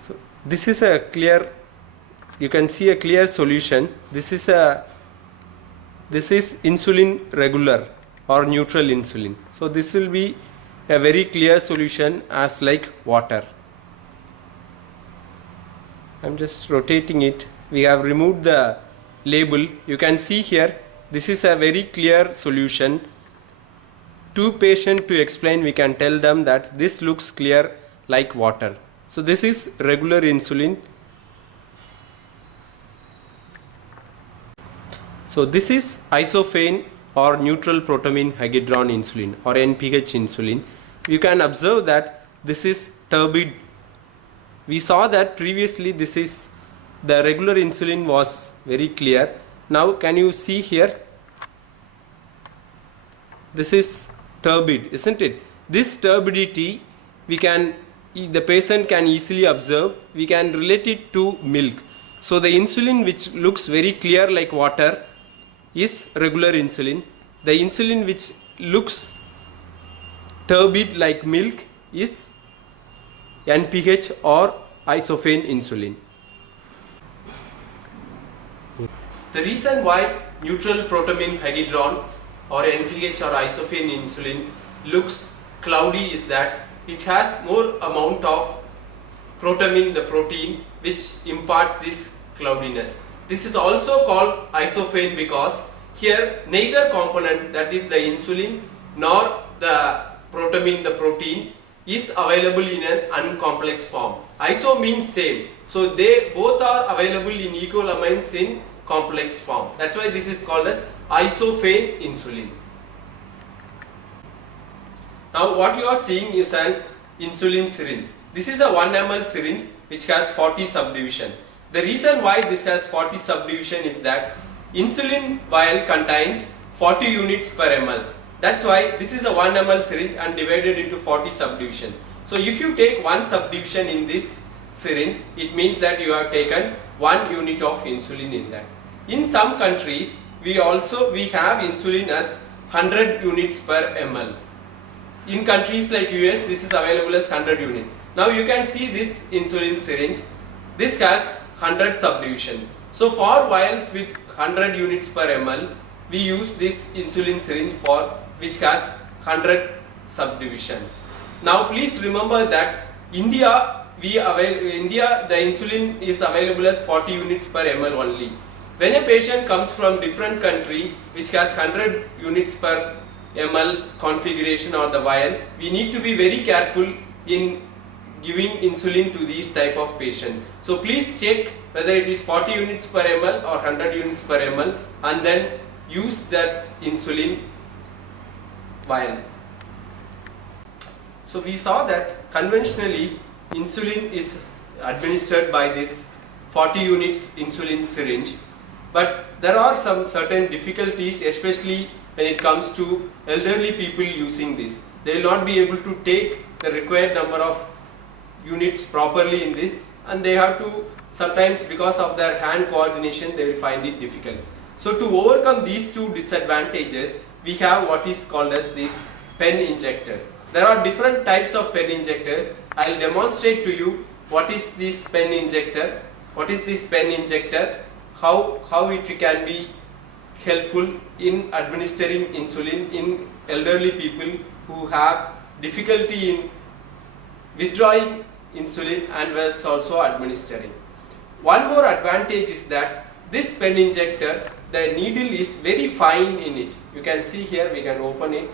So this is a clear, you can see a clear solution. This is insulin regular or neutral insulin. So this will be a very clear solution as like water. I'm just rotating it. We have removed the label. You can see here, this is a very clear solution. To patient to explain, we can tell them that this looks clear like water. So this is regular insulin. So this is isophane or neutral protamine hydron insulin or NPH insulin. You can observe that this is turbid. We saw that previously this is the regular insulin was very clear. Now can you see here? This is turbid, isn't it? This turbidity the patient can easily observe. We can relate it to milk. So the insulin which looks very clear like water is regular insulin. The insulin which looks turbid like milk is NPH or isophane insulin. The reason why neutral protamine hydron or NPH or isophane insulin looks cloudy is that it has more amount of protamine, the protein, which imparts this cloudiness. This is also called isophane because here neither component, that is the insulin nor the protamine, the protein, is available in an uncomplex form. Iso means same. So they both are available in equal amounts in complex form. That's why this is called as isophane insulin. Now what you are seeing is an insulin syringe. This is a 1 ml syringe which has 40 subdivision. The reason why this has 40 subdivision is that insulin vial contains 40 units per ml. That's why this is a 1 ml syringe and divided into 40 subdivisions. So if you take one subdivision in this syringe, it means that you have taken 1 unit of insulin in that. In some countries, we have insulin as 100 units per ml. In countries like US, this is available as 100 units. Now you can see this insulin syringe. This has 100 subdivision. So for vials with 100 units per ml, we use this insulin syringe which has 100 subdivisions. Now please remember that India the insulin is available as 40 units per ml only. When a patient comes from different country which has 100 units per ml configuration or the vial, we need to be very careful in giving insulin to these type of patients. So please check whether it is 40 units per ml or 100 units per ml and then use that insulin vial. So we saw that conventionally insulin is administered by this 40 units insulin syringe, but there are some certain difficulties, especially when it comes to elderly people using this. They will not be able to take the required number of units properly in this, and they have to, sometimes because of their hand coordination, they will find it difficult. So to overcome these two disadvantages, we have what is called as these pen injectors. There are different types of pen injectors. I will demonstrate to you what is this pen injector, how it can be helpful in administering insulin in elderly people who have difficulty in withdrawing insulin and was also administering. One more advantage is that this pen injector, the needle is very fine in it. You can see here, we can open it.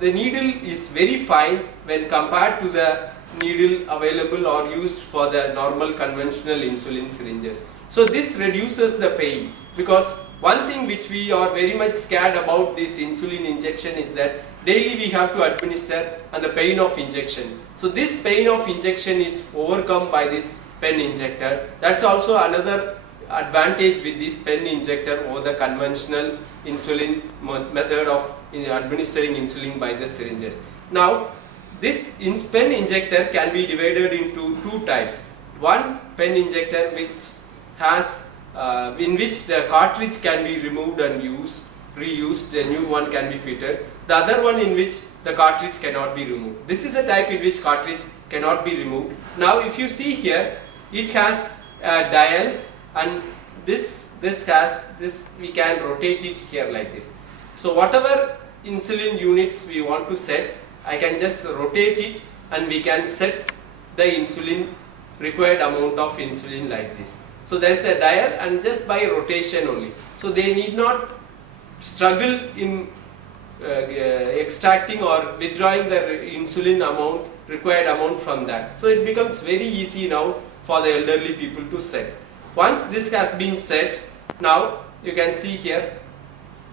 The needle is very fine when compared to the needle available or used for the normal conventional insulin syringes. So this reduces the pain, because one thing which we are very much scared about this insulin injection is that daily we have to administer and the pain of injection. So this pain of injection is overcome by this pen injector. That's also another advantage with this pen injector over the conventional insulin method of administering insulin by the syringes. Now this pen injector can be divided into two types. One pen injector which has in which the cartridge can be removed and reused, a new one can be fitted. The other one in which the cartridge cannot be removed. This is a type in which cartridge cannot be removed. Now if you see here, it has a dial, and this we can rotate it here like this. So whatever insulin units we want to set, I can just rotate it and we can set the insulin, required amount of insulin like this. So there is a dial, and just by rotation only. So they need not struggle in extracting or withdrawing the insulin amount, required amount from that. So it becomes very easy now for the elderly people to set. Once this has been set, now you can see here,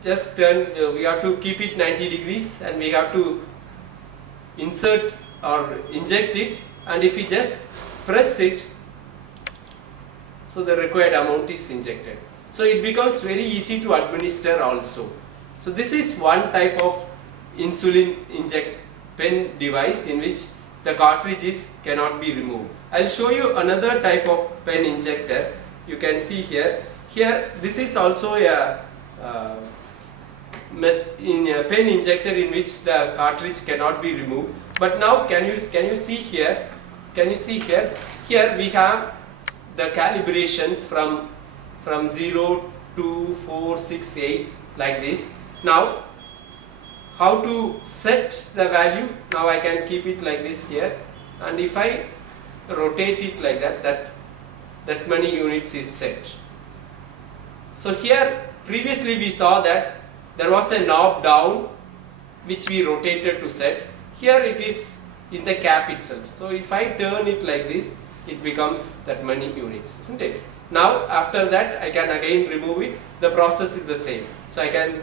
just turn, we have to keep it 90 degrees and we have to insert or inject it, and if we just press it, so the required amount is injected. So it becomes very easy to administer also. So this is one type of insulin inject pen device in which the cartridges cannot be removed. I will show you another type of pen injector. You can see here. Here this is also a pen injector in which the cartridge cannot be removed. But now can you see here? Can you see here? Here we have the calibrations from 0 to 4, 6, 8 like this. Now how to set the value? Now I can keep it like this here, and if I rotate it like that many units is set. So here previously we saw that there was a knob down which we rotated to set. Here it is in the cap itself. So if I turn it like this, it becomes that many units, isn't it? Now after that I can again remove it. The process is the same. So I can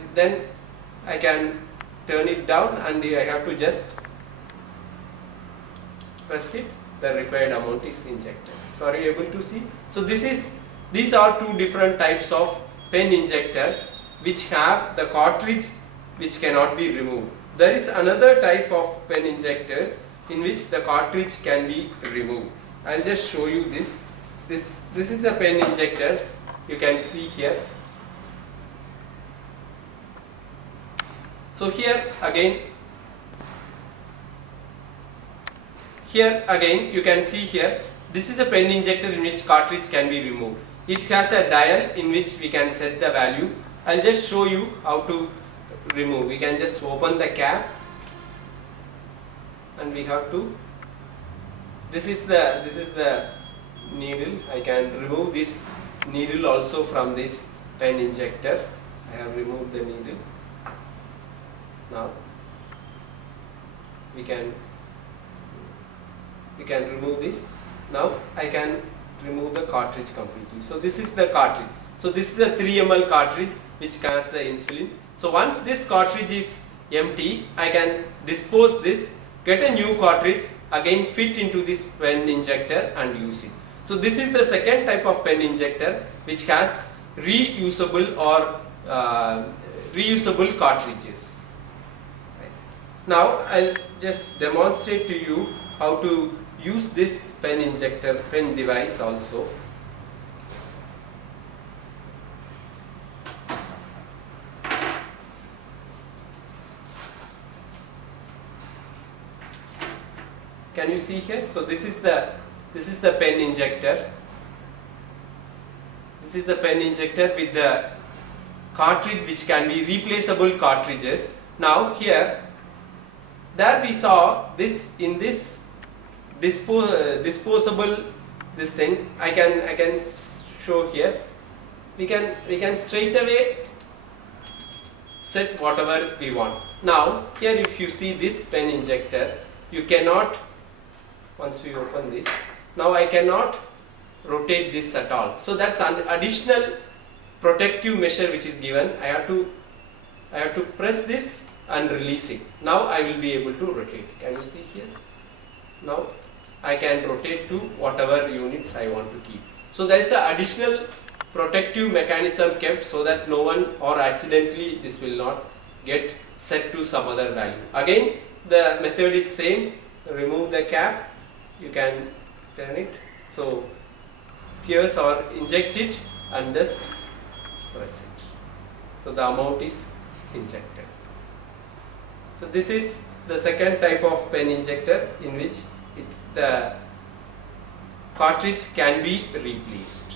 turn it down and I have to just press it. The required amount is injected. So are you able to see? So these are two different types of pen injectors which have the cartridge which cannot be removed. There is another type of pen injectors in which the cartridge can be removed. I will just show you this. This is the pen injector. You can see here. So here again you can see here, this is a pen injector in which cartridge can be removed. It has a dial in which we can set the value. I'll just show you how to remove. We can just open the cap and we have to, this is the needle. I can remove this needle also from this pen injector. I have removed the needle. Now we can remove this. Now I can remove the cartridge completely. So this is the cartridge. So this is a 3 ml cartridge which carries the insulin. So once this cartridge is empty, I can dispose this, get a new cartridge, again fit into this pen injector and use it. So this is the second type of pen injector which has reusable or reusable cartridges. Right. Now I'll just demonstrate to you how to use this pen injector, pen device also. Can you see here? So this is the pen injector. This is the pen injector with the cartridge which can be replaceable cartridges. Now here, there we saw this in this disposable this thing. I can show here. We can straight away set whatever we want. Now here if you see this pen injector, you cannot, once we open this, now I cannot rotate this at all. So that's an additional protective measure which is given. I have to press this and release it. Now I will be able to rotate. Can you see here? Now I can rotate to whatever units I want to keep. So there is an additional protective mechanism kept so that no one or accidentally this will not get set to some other value. Again the method is same. Remove the cap. You can turn it. So pierce or inject it and just press it. So the amount is injected. So this is the second type of pen injector in which the cartridge can be replaced.